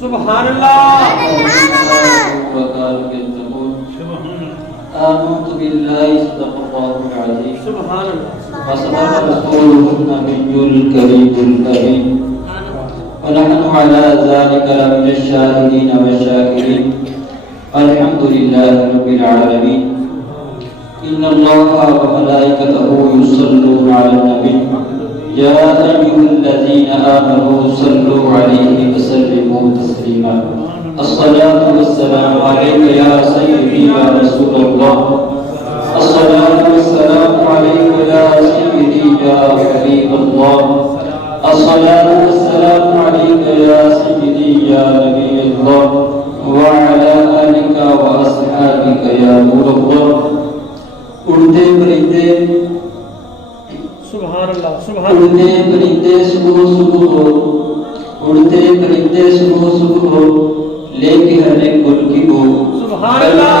سبحان اللہ آمنت بالله صدق الله العظيم سبحان اللہ وصدق رسوله النبي الكريم الكريم ونحن على ذلك لمن الشاهدين والشاكرين الحمد لله رب العالمين إن الله وملائكته يصلون على النبي يا أيها الذين آمنوا صلوا عليه وسلموا تسليما الصلاة والسلام عليك يا سيدي يا رسول الله الصلاة والسلام عليك يا سيدي يا حبيب الله الصلاة والسلام عليك يا سيدي يا نبي الله وعلى آلك وأصحابك يا نور الله اڑتے پرندے سبحان اللہ سبحان اڑتے پرندے صبح صبح ہو اڑتے پرندے صبح صبح ہو لے کے ہر ایک گل کی ہو سبحان اللہ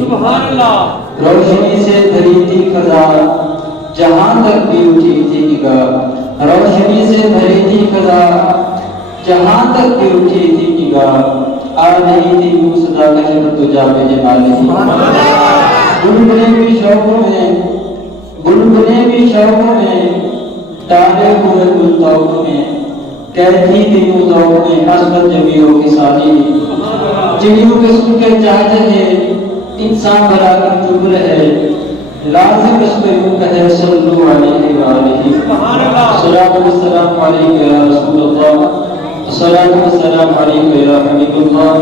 سبحان اللہ روشنی سے بھری تھی فضا جہاں تک بھی اٹھی تھی نگاہ روشنی سے بھری تھی فضا جہاں تک بھی اٹھی تھی نگاہ آ رہی تھی وہ صدا کا شبت تو جا پہ جمالی بلبلے بھی شوقوں میں بلبلے بھی شوقوں میں تارے ہوئے گلتاؤں میں کہتی تھی وہ ذوق میں حسبت جمیعوں کی سالی چڑیوں کے سن کے چاہتے ہیں انسان بھلا کر چپ رہے لازم اس پہ یوں کہے صلو علیہ وآلہ صلاۃ والسلام علیک یا رسول اللہ الصلاة والسلام عليك يا حبيب الله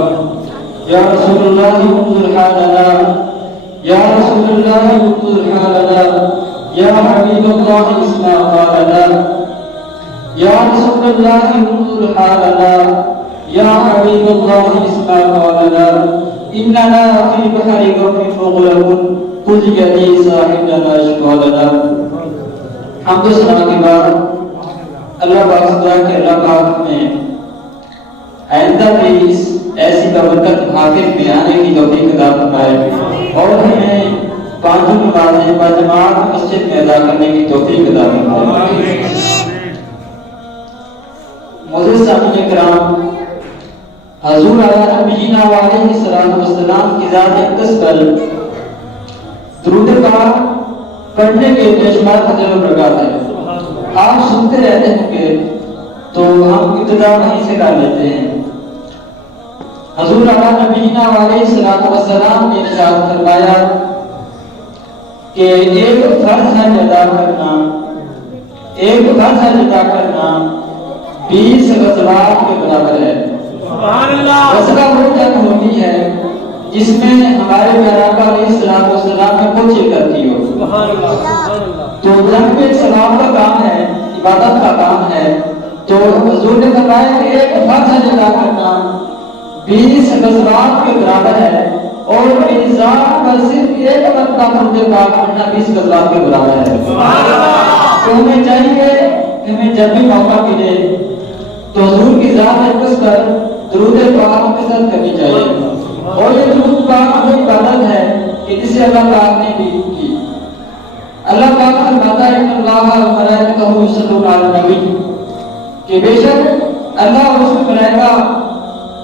يا رسول الله انظر حالنا يا رسول الله انظر حالنا يا حبيب الله اسمع قالنا يا رسول الله انظر حالنا يا حبيب الله اسمع قالنا إننا في بحر غم مغرق قل يدي صاحبنا اشقالنا حمد و ثنا کے بعد اللہ پاک سے دعا کہ اللہ پاک میں آئندہ بھی ایسی بابرکت حافظ میں آنے کی توفیق عطا فرمائے اور ہمیں پانچوں نمازیں باجماعت مسجد میں ادا کرنے کی توفیق عطا فرمائے. معزز سامعین کرام، حضور علی نبینا علیہ الصلوۃ والسلام کی ذات اقدس پر درود پاک پڑھنے کے بے شمار فضائل و برکات ہیں. آپ سنتے رہتے ہیں کہ تو ہم ابتدا وہیں سے کر لیتے ہیں. حضور علی نبینا علیہ الصلوۃ والسلام نے ارشاد فرمایا کہ ایک فرض ہے ادا کرنا 20 غزوات کے برابر ہے. سبحان اللہ. غزوہ وہ جنگ ہوتی ہے جس میں ہمارے پیارے آقا علیہ الصلوۃ والسلام نے کچھ کرتی ہو. سبحان اللہ سبحان اللہ. تو جنگ میں ثواب کا کام ہے، عبادت کا کام ہے. تو حضور نے فرمایا کہ ایک فرض ادا کرنا 20 غزوات کے برابر ہے اور میزان پر صرف ایک مرتبہ درود پاک پڑھنا 20 غزوات کے برابر ہے. سبحان اللہ. تو ہمیں چاہیے کہ ہمیں جب بھی موقع ملے تو حضور کی ذات اقدس پر درود پاک کے ساتھ کرنی چاہیے. اور یہ درود پاک وہ عبادت ہے کہ جسے اللہ پاک نے بھی کی. اللہ پاک فرماتا ہے کہ اللہ و ملائکتہ یصلون علی النبی کہ بے شک اللہ اور اس کے ملائکہ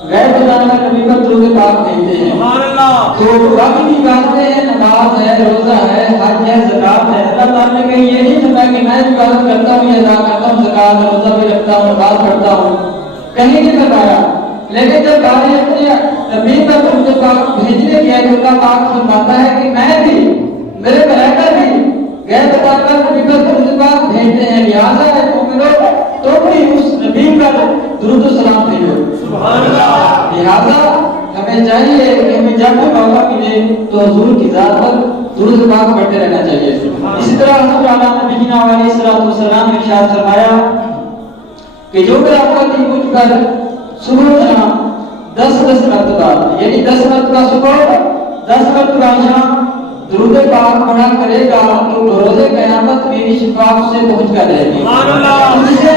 غیر بتانا نبی پر درود پاک بھیجتے ہیں. سبحان اللہ. تو باقی کی باتیں ہیں، نماز ہے، روزہ ہے، حج ہے، زکات ہے. اللہ تعالیٰ نے کہیں یہ نہیں فرمایا کہ میں عبادت کرتا ہوں، یہ ادا کرتا ہوں، زکات روزہ بھی رکھتا ہوں، نماز پڑھتا ہوں، کہیں نہیں فرمایا. لیکن جب بات اپنے نبی پر درود پاک بھیجنے کی ہے تو اللہ پاک فرماتا ہے کہ میں بھی، میرے ملائکہ بھی غیر بتانا نبی پر درود پاک بھیجتے ہیں. لہٰذا ہے مومنو تو بھی اس نبی پر درود و سلام بھیجو. سبحان اللہ. لہٰذا ہمیں چاہیے کہ ہمیں جب بھی موقع ملے تو حضور کی ذات پر درود پاک پڑھتے رہنا چاہیے. اسی طرح حضور علی نبینا علیہ الصلوۃ والسلام نے ارشاد فرمایا کہ جو بھی آپ کو اٹھ کر صبح شام 10 مرتبہ یعنی 10 مرتبہ صبح 10 مرتبہ شام درود پاک پڑھا کرے گا تو روز قیامت میری شفاعت سے پہنچ کر رہے گی. سبحان اللہ. جسے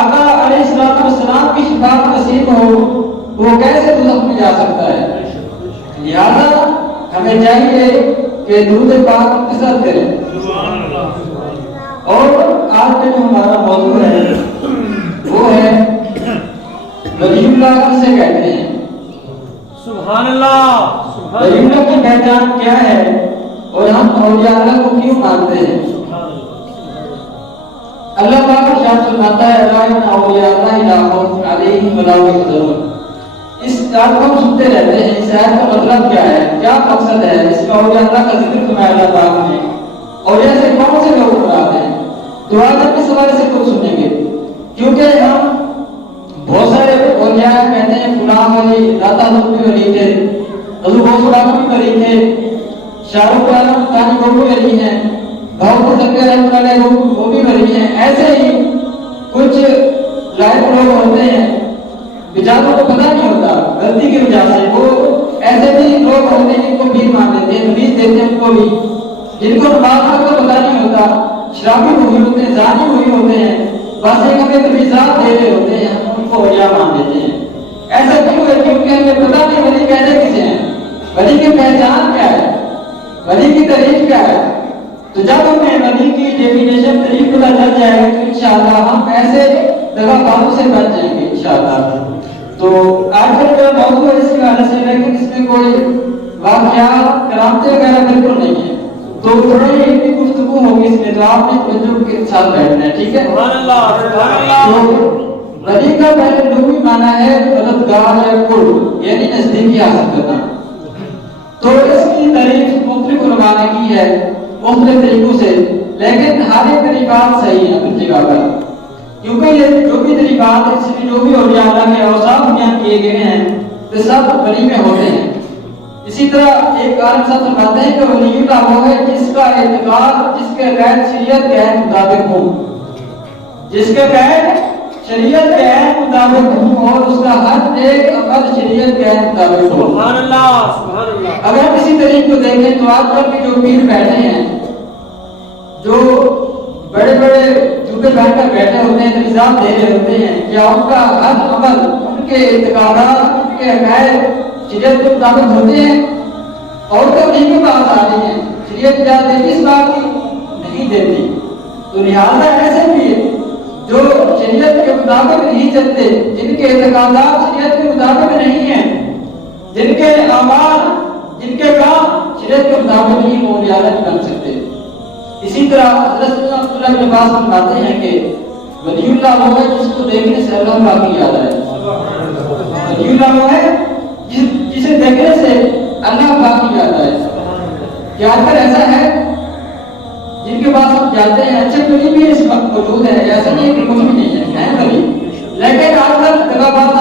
آقا علیہ الصلوۃ والسلام کی شفاعت نصیب ہو وہ کیسے دوزخ میں جا سکتا ہے. لہذا ہمیں چاہیے کہ درود پاک کثرت کریں. سبحان اللہ. اور آج کا جو ہمارا موضوع ہے وہ اللہ کسے کہتے ہیں؟ سبحان اللہ ولی اللہ کی پہچان کیا ہے اور ہم اولیاء اللہ کو کیوں مانتے ہیں؟ اللہ پاک ارشاد فرماتا ہے الا ان اولیاء اللہ لا خوف علیہم ولا هم يحزنون۔ اس آیت کو ہم سنتے رہتے ہیں، اس آیت کا مطلب کیا ہے، کیا مقصد ہے اس کا؟ اولیاء اللہ کا ذکر فرمایا اللہ پاک نے، اولیاء سے کون سے لوگ مراد ہیں؟ تو آج ہم اس حوالے سے کچھ سنیں گے، کیونکہ ہم بہت سارے اولیاء کہتے ہیں فلاں ولی داتا بھی ولی تھے، حضور غوث بھی ولی تھے، شاہ رخ عالم ثانی وہ بھی ولی ہیں، بہت زکر رحمۃ اللہ وہ بھی ولی ہیں۔ ایسے ہی کچھ لائق لوگ ہوتے ہیں بیچاروں کو پتہ نہیں ہوتا غلطی کی وجہ سے، وہ ایسے بھی لوگ ہوتے ہیں جن کو پیر مان لیتے ہیں، تمیز دیتے ہیں ان کو بھی، جن کو نماز کا پتہ نہیں ہوتا، شرابی ہوئے ہوتے ہیں، زانی ہوئے ہوتے ہیں، بس ایک ہمیں تمیزات دے رہے ہوتے ہیں، ہم ان کو اولیاء مان دیتے ہیں۔ ایسا کیوں ہے؟ کیونکہ ہمیں پتہ نہیں ولی کہتے کسے ہیں، ولی کی پہچان کیا ہے، ولی کی تعریف کیا ہے۔ تو جب ہمیں ولی کی ڈیفینیشن تعریف پتہ چل جائے گی تو انشاءاللہ ہم ایسے دغا بازوں سے بچ جائیں گے انشاءاللہ۔ تو آج کل جو موضوع ہے اس کے حوالے سے، لیکن اس میں کوئی واقعات کرامتیں وغیرہ بالکل نہیں ہے، تو تھوڑی علمی گفتگو ہوگی اس میں، تو آپ نے توجہ کے ساتھ بیٹھنا ہے، ٹھیک ہے؟ سبحان اللہ سبحان اللہ۔ ولی کا پہلے لغوی معنی ہے مددگار یا قرب، یعنی نزدیکی حاصل کرنا۔ تو اس کی تعریف مختلف علماء نے کی ہے مختلف طریقوں سے، لیکن ہر ایک طریقات صحیح ہے اپنی جگہ پر، کیونکہ یہ جو بھی طریقات اس میں جو بھی اولیاء اللہ کے اوصاف بیان کیے گئے ہیں وہ سب ولی میں ہوتے ہیں۔ اسی طرح ایک عالم صاحب فرماتے ہیں کہ ولی اللہ وہ ہے جس کا اعتقاد جس کے قید شریعت کے عین مطابق ہو، جس کے قید شریعت کے عین مطابق ہو اور اس کا ہر ایک عمل شریعت کے عین مطابق ہو۔ سبحان اللہ سبحان اللہ۔ اگر کسی طریق کو دیکھیں تو آج کل کے جو پیر بیٹھے ہیں، جو بڑے بڑے جوتے پہن کر بیٹھے ہوتے ہیں، تجزیات دے رہے ہوتے ہیں، کیا ان کا ہر عمل ان کے اعتقادات ان کے عقائد شریعت کے مطابق ہوتے ہیں؟ اور تو نہیں کی بات آ رہی ہے، شریعت اجازت دیتی اس بات کی نہیں دیتی۔ تو لہٰذا ایسے بھی جو شریعت کے مطابق نہیں چلتے، جن کے اعتقادات شریعت کے مطابق نہیں ہیں، جن کے اعمال جن کے کام شریعت کے مطابق نہیں، وہ اولیاء اللہ نہیں بن سکتے۔ اسی طرح حضرت عبداللہ بن عباس فرماتے ہیں کہ ولی اللہ وہ ہے جس کو دیکھنے سے اللہ پاک کی یاد آئے۔ ولی اللہ وہ ہے جسے دیکھنے سے اللہ پاک کی یاد آئے۔ کیا آج کل ایسا ہے جن کے پاس ہم جاتے ہیں اچھے ولی بھی اس وقت موجود ہے، ایسا نہیں ہے کہ کچھ بھی نہیں ہے ولی، لیکن آج کل جگہ بات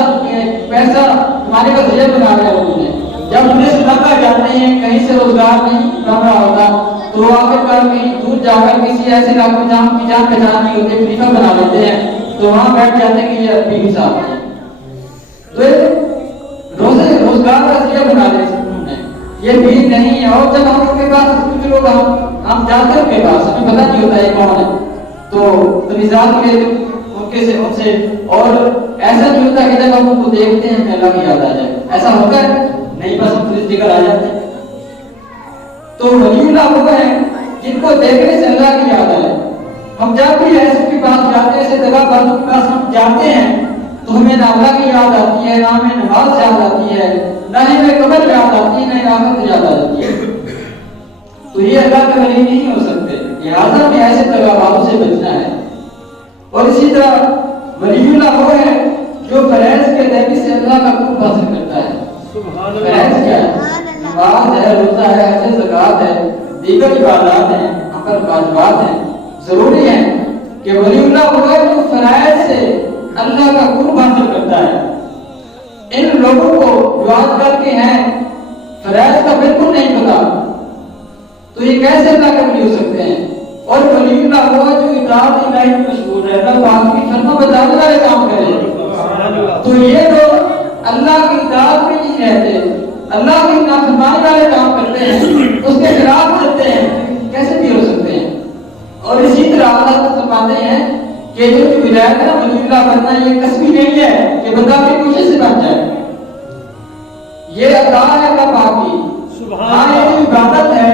پیسہ ہمارے کا ذریعہ بنا رہے ہوتے ہیں۔ جب انہیں صدقہ جاتے ہیں، کہیں سے روزگار نہیں بن رہا ہوتا تو آخر کار کہیں دور جا کر کسی ایسے علاقے میں جہاں کی جان پہچان نہیں ہوتی خلیفہ بنا لیتے ہیں، تو وہاں بیٹھ جاتے ہیں کہ یہ پیر صاحب ہیں، تو روزگار کا ذریعہ بنا لیتے ہیں، یہ پیر نہیں ہے۔ اور جب ہم ان کے پاس کچھ لوگ ہم جاتے ہیں ان کے پاس، ہمیں پتہ نہیں ہوتا یہ کون ہے، تو تمیزات کے ان سے اور ایسا نہیں ہوتا کہ جب ہم ان کو دیکھتے ہیں ہمیں اللہ کی یاد آ جائے، ایسا ہوتا ہے نہیں، بس ہم اس جگہ آ جاتے ہیں۔ تو ولی اللہ وہ ہے جن کو دیکھنے سے اللہ کی یاد آئے۔ ہم جب بھی ایسے کے پاس جاتے ہیں، ایسے جگہ پر کے پاس ہم جاتے ہیں تو ہمیں نہ اللہ کی یاد آتی ہے، نہ ہمیں نماز یاد آتی ہے، نہ ہمیں قبر یاد آتی ہے، نہ آخرت یاد آتی ہے۔ تو یہ اللہ کے ولی نہیں ہو سکتے، لہٰذا ہمیں ایسے جگہ بازوں سے بچنا ہے۔ اور اسی طرح ولی اللہ وہ ہے جو فریض کے دینے سے اللہ کا قرب حاصل کرتا ہے۔ فریض کیا ہے؟ نماز ہے، روزہ ہے، حج زکات ہے، دیگر عبادات ہیں، عمل واجبات ہیں، ضروری ہے کہ ولی اللہ وہ ہے جو فرائض سے اللہ کا قرب حاصل کرتا ہے۔ ان لوگوں کو جو آج کل کے ہیں فرائض کا بالکل نہیں پتا، تو یہ کیسے اللہ کے ولی ہو سکتے ہیں؟ اور ولی اللہ وہ ہے جو اطاعت الہی میں مشغول ہے، اللہ پاک کی فرما برداری والے کام کرے۔ تو یہ لوگ اللہ کی اطاعت میں نہیں رہتے، اللہ کی نافرمانی والے کام کرتے ہیں، اس کے خلاف چلتے ہیں، کیسے بھی ہو سکتے ہیں؟ اور اسی طرح اللہ فرماتے ہیں کہ جو ولایت ہے ولی اللہ بننا یہ کسبی نہیں ہے کہ بندہ اپنی کوشش سے بن جائے، یہ عطا ہے اللہ پاک کی۔ ہاں یہ جو عبادت ہے،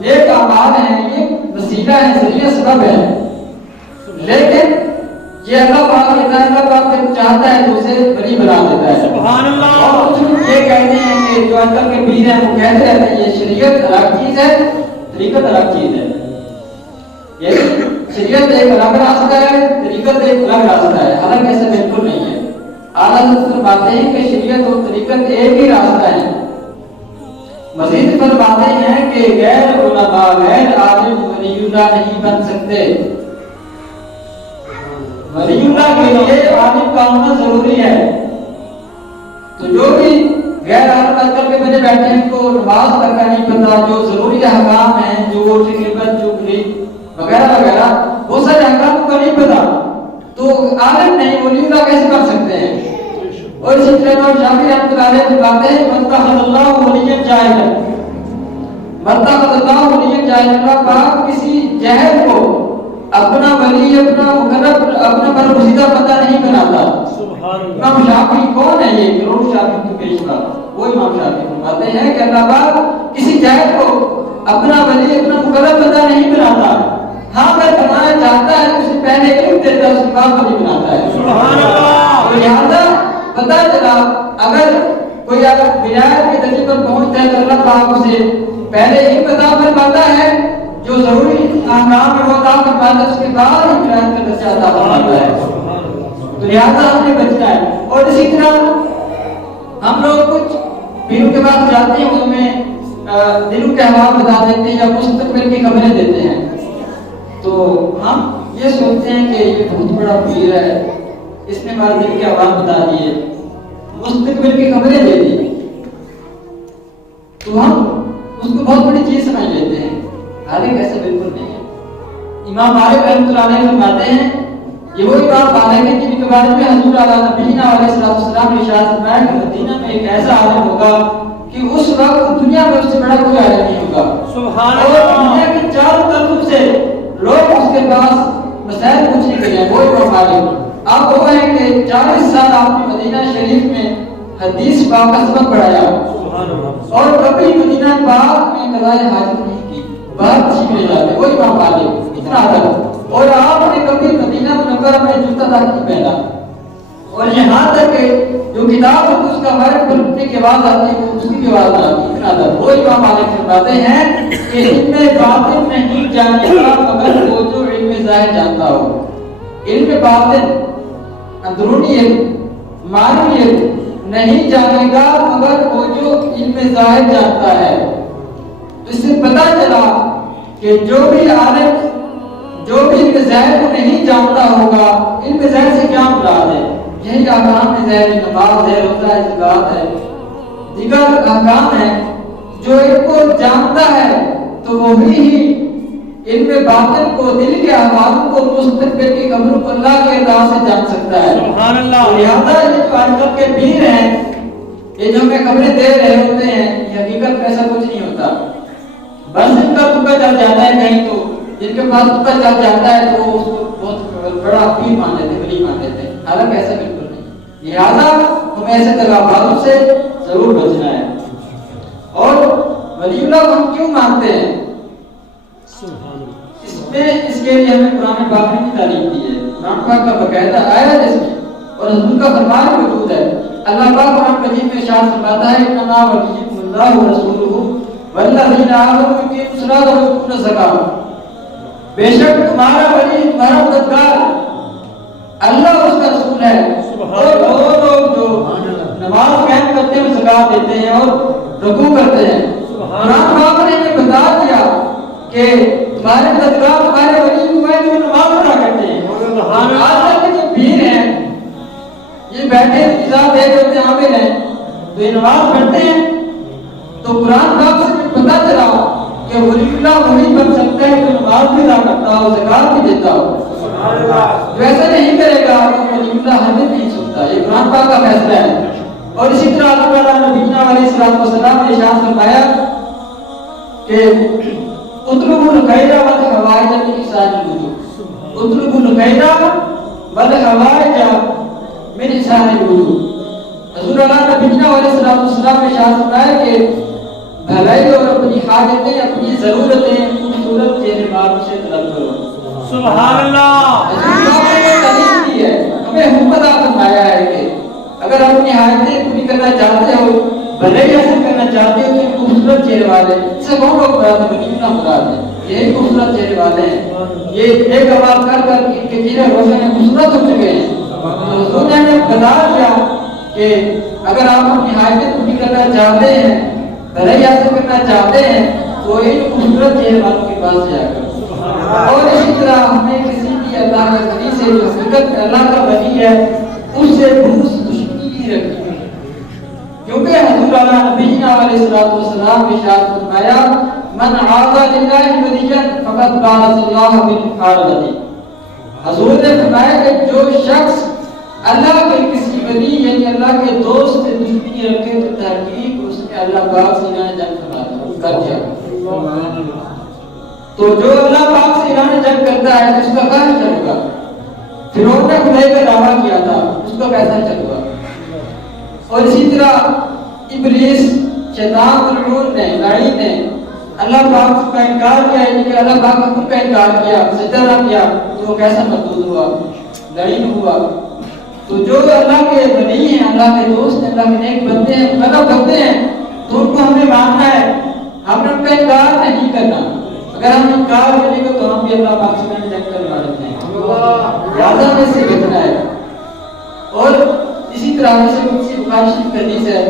نیک اعمال ہیں، یہ وسیلہ ہے، ذریعہ سبب ہے، لیکن یہ اللہ پاک ہوتا ہے، اللہ پاک جب چاہتا ہے تو اسے ولی بنا دیتا ہے۔ سبحان اللہ۔ اور کچھ لوگ یہ کہتے ہیں کہ جو آج کل کے پیر ہیں وہ کہتے رہتے ہیں یہ شریعت الگ چیز ہے، طریقت الگ چیز ہے، یعنی شریعت ایک الگ راستہ ہے، طریقت ایک الگ راستہ ہے، حالانکہ ایسا بالکل نہیں ہے۔ اعلیٰ حضرت فرماتے ہیں کہ شریعت اور طریقت ایک ہی راستہ ہے۔ مزید فرماتے ہیں کہ غیر علماء غیر عالم ولی اللہ نہیں بن سکتے، ولی اللہ کے لیے عالم کا ہونا ضروری ہے۔ تو جو بھی غیر عالم آج کل کے بچے بیٹھے ہیں ان کو نماز تک کا نہیں پتا، جو ضروری احکام ہیں، جو خدمت، جو وغیرہ وغیرہ وہ سارے احکام کو نہیں پتا، تو عالم نہیں ولی اللہ کیسے بن سکتے ہیں؟ اور اسی طرح امام شافعی رحمۃ اللہ علیہ فرماتے ہیں متخذ اللہ ولیا جاہلا، متخذ اللہ ولیا جاہلا، اللہ پاک کسی جاہل کو اپنا ولی، اپنا مقرب، اپنا برگزیدہ پتہ نہیں بناتا۔ امام شافعی کون ہے؟ یہ کروڑ شافعی کے پیشوا وہ امام شافعی فرماتے ہیں کہ اللہ پاک کسی جاہل کو اپنا ولی، اپنا مقرب پتہ نہیں بناتا، ہاں اگر بنانا چاہتا ہے تو اسے پہلے علم دیتا ہے، اس کے بعد ولی بناتا ہے۔ سبحان اللہ۔ تو لہٰذا پتہ چلا اگر کوئی ولایت کے درجے پر پہنچتا ہے تو اللہ پاک اسے پہلے علم عطا فرماتا ہے، جو ضروری احکام ہے وہ عطا فرماتا ہے، اس کے بعد ہی ولایت کا درجہ عطا فرماتا ہے۔ تو لہٰذا ہم نے بچنا ہے۔ اور اسی طرح ہم لوگ کچھ پیروں کے پاس جاتے ہیں، ان میں دلوں کے احوال بتا دیتے ہیں یا مستقبل کی خبریں دیتے ہیں، تو ہم یہ سوچتے ہیں کہ یہ بہت بڑا پیر ہے، اس نے ہمارے دل کے احوال بتا دیے، مستقبل کی خبریں دے دی، تو ہم اس کو بہت بڑی چیز سمجھ لیتے ہیں، حالانکہ ایسا بالکل نہیں ہے۔ امام مالک رحمۃ اللہ علیہ فرماتے ہیں، یہ وہی بات مالک ہے جن کے بارے میں حضور علیہ نبینا علیہ السلام نے ارشاد فرمایا کہ مدینہ میں ایک ایسا عالم ہوگا کہ اس وقت دنیا میں اس سے بڑا کوئی عالم نہیں ہوگا، سبحان اور اللہ۔ دنیا کے چاروں طرف سے لوگ اس کے پاس مسائل پوچھنے کے لیے وہ امام مالک۔ آپ وہ ہیں کہ 40 سال آپ نے مدینہ شریف میں حدیث پاک کا سبق پڑھایا اور کبھی مدینہ پاک میں قضائے حاجت نہیں کی، باہر چھپنے جاتے، وہ امام مالک، اتنا عدل۔ اور آپ نے کبھی مدینہ منورہ میں جوتا تک نہیں پہنا، اور یہاں تک کہ جو کتاب ہے اس کا ہمارے پڑھنے کی آواز آتی ہے وہ اس کی آواز آتی ہے، اتنا عدل۔ وہ امام مالک فرماتے ہیں کہ علم باطن نہیں جانے گا مگر وہ جو علم ظاہر جانتا ہو۔ علم باطن اندرونی علم، معنوی علم نہیں جانے گا مگر وہ جو علم ظاہر جانتا ہے۔ اس سے پتہ چلا کہ جو بھی عالم جو بھی علم ظاہر کو نہیں جانتا ہوگا، علم ظاہر سے کیا مراد ہے؟ یہی احکام ظاہر، نماز ہے، روزہ ہے، زکات ہے، دیگر احکام ہیں جو ان کو جانتا ہے تو وہی ہی علم باطن کو، دل کے احوال کو، مستقبل کی خبروں کو اللہ کے اطاعت سے جان سکتا ہے۔ سبحان اللہ۔ لہٰذا یہ جو آج کل کے پیر ہیں، یہ جو ہمیں خبریں دے رہے ہوتے ہیں، یہ حقیقت میں ایسا کچھ نہیں ہوتا، بس ان کا تکا چل جاتا ہے کہیں، تو جن کے پاس تکا چل جاتا ہے تو وہ اس کو بہت بڑا پیر مان لیتے، ولی مان لیتے، حالانکہ ایسا بالکل نہیں۔ لہٰذا ہمیں ایسے دغابازوں سے ضرور بچنا ہے۔ اور ولی اللہ کو ہم کیوں مانتے ہیں؟ اس کے لیے ہمیں قرآن پاک نے تعلیم دی ہے، قرآن پاک کا باقاعدہ آیت ہے اس میں، اور حضور کا فرمان موجود ہے۔ اللہ پاک قرآن مجید میں ارشاد فرماتا ہے انما ولیکم اللہ ورسولہ والذین آمنوا یقیمون الصلاۃ ویؤتون الزکاۃ، بے شک تمہارا ولی، تمہارا مددگار اللہ اور اس کا رسول ہے، اور وہ لوگ جو نماز قائم کرتے ہیں، زکات دیتے ہیں اور رکوع کرتے ہیں۔ قرآن پاک نے ہمیں بتا دیا کہ تمہارے مددگار، تمہارے ولی تمہارے جو نماز پڑھا کرتے ہیں۔ آج کل کے جو پیر ہیں یہ بیٹھے انتظار دے ہوتے عامل ہیں، تو یہ نماز پڑھتے ہیں، تو قرآن پاک سے ہمیں پتہ چلا کہ ولی اللہ وہی بن سکتا ہے جو نماز بھی ادا کرتا ہو، زکات بھی دیتا ہو۔ جو ایسا نہیں کرے گا تو ولی اللہ ہمیں نہیں سنتا، یہ قرآن پاک کا فیصلہ ہے۔ اور اسی طرح اللہ تعالیٰ نبینا علیہ السلام نے ارشاد فرمایا کہ اطلبوا الخیر والحوائج من احسان الوجوہ، اطلبوا الخیر والحوائج من احسان الوجوہ۔ رسول اللہ نبینا علیہ السلام نے ارشاد فرمایا کہ بھلائی اور اپنی حاجتیں، اپنی ضرورتیں خوبصورت چہرے بازوں سے طلب کرو۔ سبحان اللہ۔ رسول اللہ نے تعلیم دی ہمیں حکم عطا فرمایا ہے کہ اگر آپ اپنی حاجتیں پوری کرنا چاہتے ہو، بھلے ہی حاصل کرنا چاہتے ہو، تو خوبصورت چہرے والے سے کون لوگ مراد ہے؟ بنینا مراد ہے، یہی خوبصورت چہرے والے ہیں، یہ ایک آواز کر کر کے چہرے روشن ہیں، خوبصورت ہو چکے ہیں۔ تو حضور نے ہمیں بتا دیا کہ اگر آپ اپنی حاجتیں پوری کرنا چاہتے ہیں، بھلے ہی حاصل کرنا چاہتے ہیں، تو ان خوبصورت چہرے والوں کے پاس جا کر، اور اسی طرح ہمیں کسی بھی اللہ کے ولی سے جو حقیقت اللہ کا ولی ہے اس سے بغض دشمنی نہیں رکھنی، کیونکہ حضور نبینا علیہ الصلوۃ والسلام نے ارشاد فرمایا من عاد للہ ولیا فقد باز اللہ بالمحاربۃ۔ حضور نے فرمایا کہ جو شخص اللہ کے کسی ولی یعنی اللہ کے دوست سے دشمنی رکھے تو تحقیق اس نے اللہ پاک سے جنگ کر دیا۔ تو جو اللہ پاک سے اعلان جنگ کرتا ہے اس کا کیا چلے گا؟ فرعون نے خدائی کا دعویٰ کیا تھا، اس کا کیسا چلے گا؟ اور اسی طرح ابلیس شیطان ملعون نے لعین نے اللہ پاک کا انکار کیا، یعنی کہ اللہ پاک کا حکم کا انکار کیا، سجدہ نہ کیا، تو وہ کیسا مردود ہوا؟ لعین ہوا۔ تو جو اللہ کے ولی ہیں، اللہ کے دوست ہیں، اللہ کے نیک بندے ہیں، مطلب بندے ہیں، تو ان کو ہمیں ماننا ہے، ہم نے ان کا انکار نہیں کرنا۔ اگر ہم انکار کریں گے تو ہم بھی اللہ پاک سے جنگ کرنے والے ہیں، لہٰذا ہمیں سے بچنا ہے۔ اور اسی طرح سے کسی بخاری شریف کی حدیث ہے،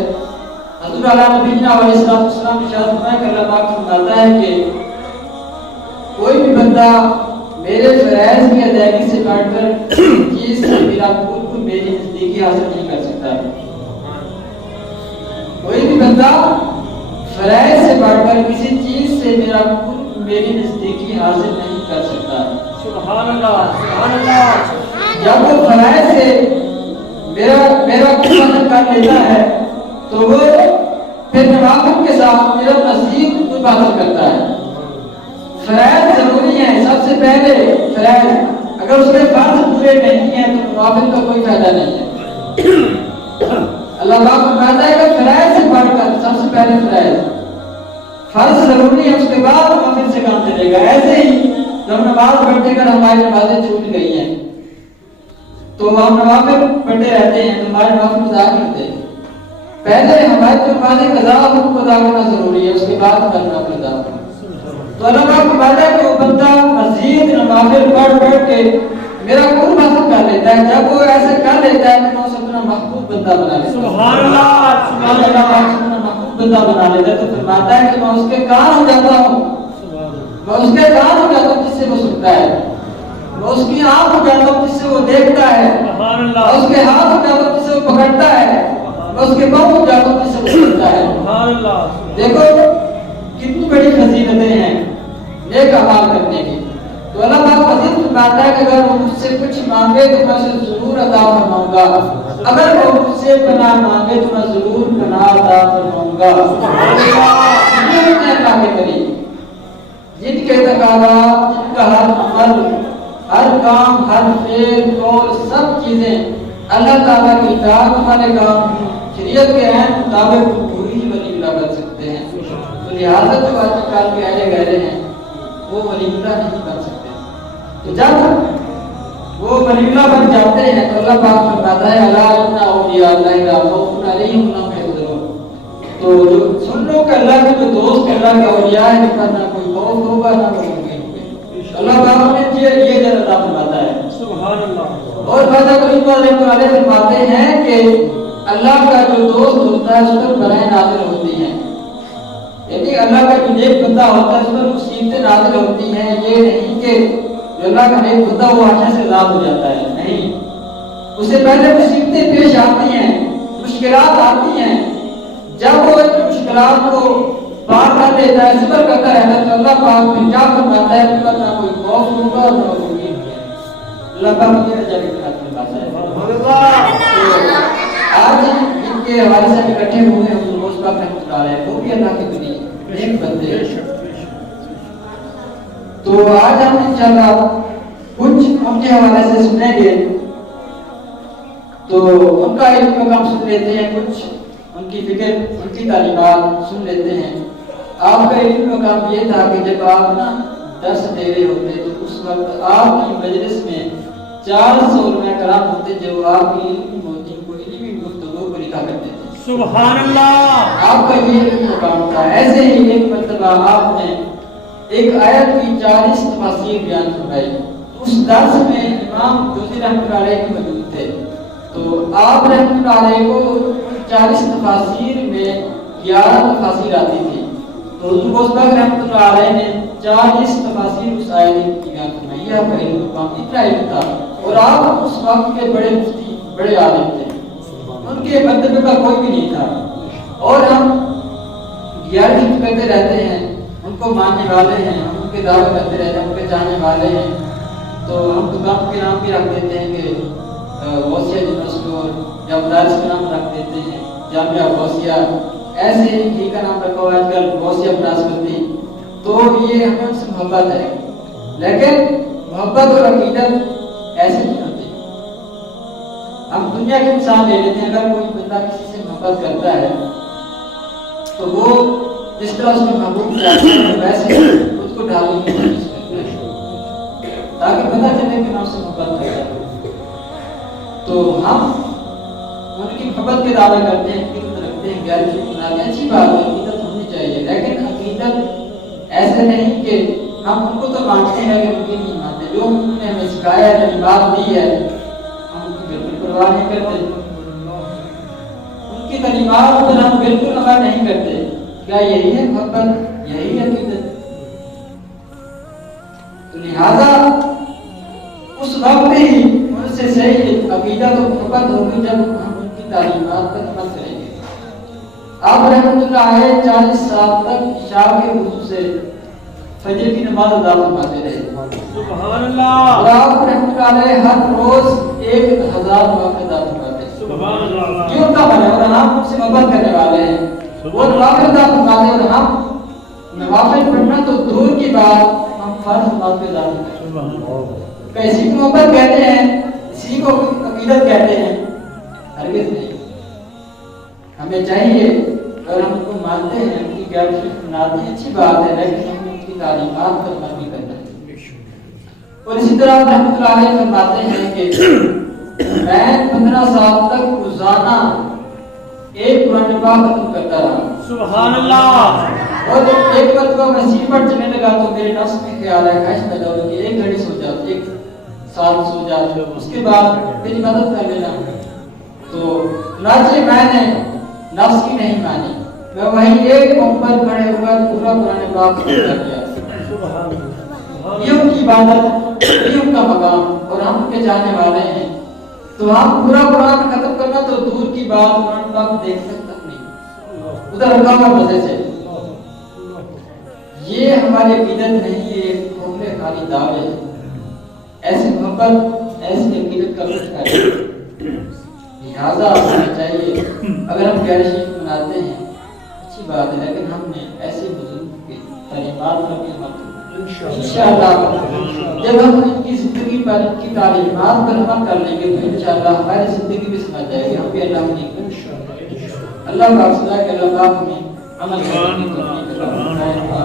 حضور نبینا علیہ السلام نے ارشاد فرمایا کہ اللہ پاک فرماتا ہے کہ کوئی بھی بندہ میرے فرائض کی ادائیگی سے بڑھ کر چیز سے میرا قرب میری نزدیکی حاصل نہیں کر سکتا۔ کوئی بھی بندہ فرائض سے بڑھ کر کسی چیز سے میرا قرب میری نزدیکی حاصل نہیں کر سکتا۔ سبحان اللہ، سبحان اللہ۔ جب وہ فرائض سے میرا قرب حاصل کر لیتا ہے تو وہ پھر نوافل کے ساتھ میرا مزید قرب حاصل کرتا ہے۔ فرائض ضروری ہے، سب سے پہلے فرائض، اگر اس میں فرض پورے نہیں ہیں تو نوافل کا کوئی فائدہ نہیں ہے۔ اللہ پاک فرماتا ہے کہ فرائض سے بڑھ کر سب سے پہلے فرض ضروری ہے، اس کے بعد نوافل سے کام چلے گا۔ ایسے ہی جب نماز پڑھتے کر ہماری نمازیں چھوٹ گئی ہیں تو ہم نوافل پڑھتے رہتے ہیں تو ہمارے نوافل قضا نہیں ہوتے۔ پہلے ہماری نمازیں قضا کرنا ضروری ہے، اس کے بعد ہمارے نوافل قضا ہونا۔ تو اللہ پاک فرماتا ہے کہ وہ بندہ مزید نوافل پڑھ کے میرا قرب حاصل کر لیتا ہے۔ جب وہ ایسا کر لیتا ہے تو وہ اپنا محبوب بندہ بنا لیتا ہے۔ سبحان اللہ، سبحان اللہ۔ اپنا محبوب بندہ بنا لیتا ہے تو فرماتا ہے کہ میں اس کے کان ہو جاتا ہوں، میں اس کے کان ہو جاتا ہوں جس سے وہ سنتا ہے، میں اس کی آنکھ ہو جاتا ہوں جس سے وہ دیکھتا ہے، میں اس کے ہاتھ ہو جاتا ہوں جس سے وہ پکڑتا ہے، میں اس کے پاؤں ہو جاتا ہوں جس سے وہ چلتا ہے۔ سبحان اللہ۔ دیکھو کتنی بڑی فضیلتیں ہیں نیک اعمال کرنے کی۔ تو اللہ پاک مزید فرماتا ہے کہ اگر وہ مجھ سے کچھ مانگے تو میں اسے ضرور عطا فرماؤں گا، اگر وہ مجھ سے پناہ مانگے تو میں ضرور پناہ عطا فرماؤں گا۔ یہ اللہ کے ولی جن کے تقاضات، جن کا ہر عمل، ہر کام، ہر فعل، قول، سب چیزیں اللہ تعالیٰ کی اطاعت والے کام شریعت کے عین مطابق پوری ولی اللہ کر سکتے ہیں۔ تو لہٰذا جو آج کل کے اہل گہرے ہیں وہ ولی اللہ نہیں بن سکتے۔ تو جب وہ ولی اللہ بن جاتے ہیں تو اللہ پاک فرماتا ہے الا ان اولیاء اللہ لا خوف علیہم ولا هم يحزنون۔ تو جو سن لو کہ اللہ کے جو دوست اللہ کے اولیاء ہیں ان پر نہ کوئی خوف ہوگا نہ کوئی غم۔ اللہ پاک نے یہ جن عطا فرماتا ہے۔ سبحان اللہ۔ اور خواجہ کریم رحمۃ اللہ علیہ فرماتے ہیں کہ اللہ کا جو دوست ہوتا ہے اس پر بلائیں نازل ہوتی ہیں، یعنی اللہ کا جو نیک بندہ ہوتا ہے اس پر مصیبتیں نازل ہوتی ہیں۔ یہ نہیں کہ جو اللہ کا نیک بندہ وہ عرش سے آزاد ہو جاتا ہے، نہیں، اس سے پہلے مصیبتیں پیش آتی ہیں، مشکلات آتی ہیں۔ جب وہ مشکلات کو پار کر لیتا ہے، صبر کرتا رہتا ہے تو اللہ پاک پھر کیا فرماتا ہے کہ نہ کوئی خوف ہوگا اور نہ کوئی غم ہوگا۔ اللہ پاک مجھے رجا کے ساتھ فرماتا ہے۔ آج ان کے حوالے سے اکٹھے ہوئے ہیں حضور غوث پاک رحمۃ اللہ علیہ، وہ بھی اللہ کے ولی نیک بندے ہیں۔ تو آج ہم انشاءاللہ کچھ ان کے حوالے سے سنیں گے، تو ان کا علم مقام سن لیتے ہیں، کچھ ان کی فکر، ان کی تعلیمات سن لیتے ہیں۔ آپ کا علم مقام یہ تھا کہ جب آپ نا درس دے رہے ہوتے تو اس وقت آپ کی مجلس میں 400 علماء کرام ہوتے جو آپ کی علمی موتی کو علمی گفتگو کو لکھا کرتے تھے. سبحان اللہ. آپ کا یہ علم مقام تھا. ایسے ہی ایک مرتبہ آپ نے ایک آیت کی 40 تفاسیر بیان فرمائی. اس درس میں امام جوزی رحمۃ اللہ علیہ بھی موجود تھے. تو آپ رحمۃ اللہ علیہ کو 40 تفاسیر میں 11 تفاسیر آتی تھی. تو حضور غوث رحمۃ اللہ علیہ نے 40 تفاسیر اس آیت کی بیان فرمائی. یہ آپ کا علم مقام اتنا علم تھا. اور آپ اس وقت کے بڑے مفتی بڑے عالم تھے. ان کے مرتبے کا کوئی بھی نہیں تھا. اور ہم گیارہویں کرتے رہتے ہیں, ان کو ماننے والے ہیں, ہم ان کے دعوے کرتے رہتے ہیں, ان کے چاہنے والے ہیں. تو ہم دکان کے نام بھی رکھ دیتے ہیں کہ غوثیہ جنرل اسٹور, یا مدارس کا نام رکھ دیتے ہیں جامعہ غوثیہ. ایسے ہی کا نام رکھا ہوا ہے آج کل غوثیہ بناسپتی. تو یہ ہمیں ان سے محبت ہے, لیکن محبت اور عقیدت ایسے نہیں ہوتی. ہم دنیا کی مثال لے لیتے ہیں. اگر کوئی بندہ کسی سے محبت کرتا ہے تو وہ جس طرح اس میں محبوب چاہتا ہے ویسے اس کو ڈھالنے کی کوشش کرتا ہے تاکہ پتہ چلے کہ ہم سے محبت کرتا ہے. تو ہم ان کی محبت کے دعوے کرتے ہیں, عقیدت رکھتے ہیں, غیر شریک بناتے ہیں. اچھی بات ہے, عقیدت ہونی چاہیے, لیکن عقیدت ایسے نہیں کہ ہم ان کو تو مانتے ہیں لیکن ان کی نہیں مانتے. جو انہوں نے ہمیں سکھایا ہے, تعلیمات دی ہے, ہم ان کی بالکل پرواہ نہیں کرتے. ان کی تعلیمات پر ہم بالکل عمل نہیں کرتے. کیا یہی ہے محبت؟ یہی ہے عقیدت؟ تو لہذا اس وقت ہی ان سے صحیح عقیدت و محبت ہوگی جب ہم ان کی تعلیمات پر عمل کریں گے. آپ رحمۃ اللہ علیہ 40 سال تک عشاء کے وضو سے فجر کی نماز ادا فرماتے رہے. سبحان اللہ. اور آپ رحمۃ اللہ علیہ ہر روز 1000 نوافل ادا فرماتے. سبحان اللہ. یہ ان کا بنا اور ہم ان سے محبت کرنے والے ہیں. وہ نوافل ادا فرماتے اور ہم نوافل پڑھنا تو دور کی بات, ہم فرض نماز پہ ادا کرتے ہیں. اسی کو محبت کہتے ہیں, اسی کو عقیدت کہتے ہیں؟ ہرگز نہیں. ہمیں چاہیے اگر ہم ان کو مانتے ہیں, ان کی غیر شریک بناتے ہیں, اچھی بات ہے, لیکن ہم ان کی تعلیمات پر عمل نہیں کرنا ہے. اور اسی طرح رحمۃ اللہ علیہ فرماتے ہیں کہ میں 15 سال تک روزانہ ایک قرآن پاک ختم کرتا رہا. سبحان اللہ. اور ایک مرتبہ میں سیٹ پر چلنے لگا تو میرے نفس میں خیال ہے خواہش پیدا ہوئی کہ 1 گھڑی سو جاؤ, 1 سال سو جاؤ, اس کے بعد میری مدد کر لینا. تو چنانچہ میں نے نفس کی نہیں مانی, میں وہیں ایک مقبر کھڑے ہو کر پورا قرآن پاک ختم کر دیا. یہ ان کی عبادت, یہ ان کا مقام, اور ہم ان کے چاہنے والے ہیں. تو ہم پورا قرآن ختم کرنا تو دور کی بات, قرآن پاک دیکھ سکتا نہیں, ادھر رکھا ہوا مزے سے. یہ ہماری عقیدت نہیں, یہ کھوکھلے خالی دعوے ہیں. ایسی محبت, ایسی عقیدت کا کچھ ہے. لہٰذا ہونا چاہیے اگر ہم غیر شریک بناتے ہیں اچھی بات ہے, لیکن ہم نے ایسے بزرگ کی تعلیمات پر بھی عمل کرنا. انشاءاللہ جب ہم ان کی زندگی پر, ان کی تعلیمات پر عمل کر لیں گے تو انشاءاللہ ہماری زندگی بھی سمجھ جائے گی. ہم بھی اللہ کی اللہ کا صدا کہ اللہ پاک ہمیں عمل کرنے کی توفیق عطا فرمائے.